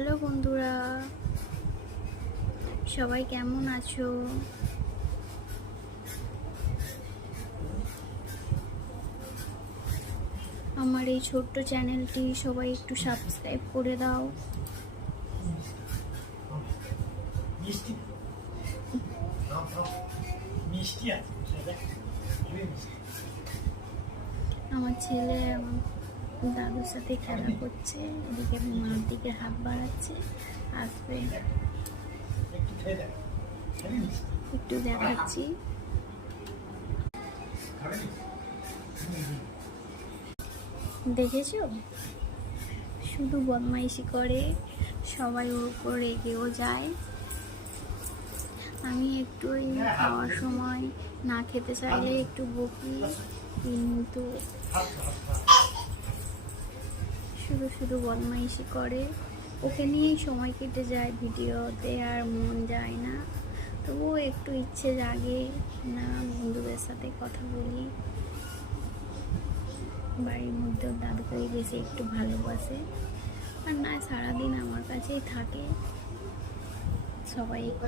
Hello বন্ধুরা, সবাই কেমন আছো? আমার এই ছোট্ট চ্যানেলটি সবাই একটু সাবস্ক্রাইব করে দাও। আমার ছেলে আমার দাদুর সাথে খেলা করছে, এদিকে মার দিকে হাত বাড়াচ্ছে। আসবে, একটু দেখাচ্ছি। দেখেছো, শুধু বদমাইশি করে, সবাই ওর উপর রেগেও যায়। আমি একটু ওই খাওয়ার সময় না খেতে চাইলে একটু বকি, কিন্তু শুধু শুধু বদমাইশি করে। ওকে নিয়েই সময় কেটে যায়, ভিডিওতে আর মন যায় না। তবুও একটু ইচ্ছে জাগে না বন্ধুদের সাথে কথা বলি। বাড়ির মধ্যেও দাদুকেই বেশি একটু ভালোবাসে, আর না সারাদিন আমার কাছেই থাকে। সবাই একটু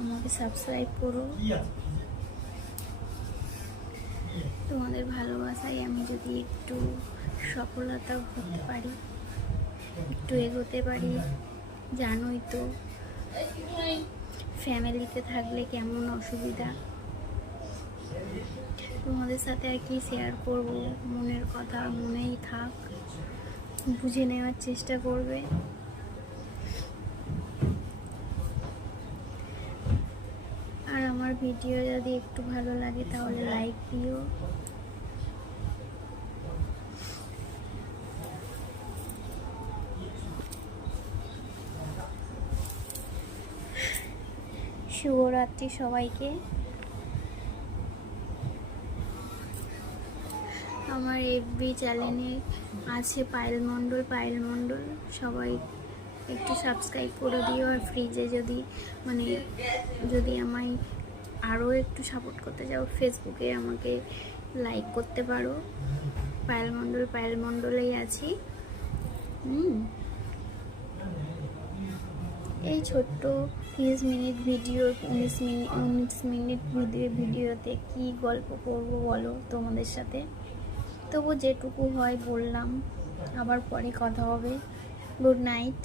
আমাকে সাবস্ক্রাইব করো। তোমাদের ভালোবাসায় আমি যদি একটু সফলতা করতে পারি, একটু এগোতে পারি। জানোই তো ফ্যামিলিতে থাকলে কেমন অসুবিধা। তোমাদের সাথে আর কি শেয়ার করব, মনের কথা মনেই থাক, বুঝে নেওয়ার চেষ্টা করবে। আর আমার ভিডিও যদি একটু ভালো লাগে তাহলে লাইক দিও। শুভরাত্রি সবাইকে। আমার এফবি চ্যানেলে আছে পায়েল মণ্ডল, সবাই একটু সাবস্ক্রাইব করে দিও। আর ফ্রিজে যদি আমায় আরও একটু সাপোর্ট করতে চাও, ফেসবুকে আমাকে লাইক করতে পারো। পায়েল মণ্ডলেই আছি। এই ছোট্ট 30 মিনিট ভিডিও, 19 মিনিট ভিডিওতে কি গল্প করব বলো তোমাদের সাথে? তবু যেটুকু হয় বললাম। আবার পরে কথা হবে। Good night.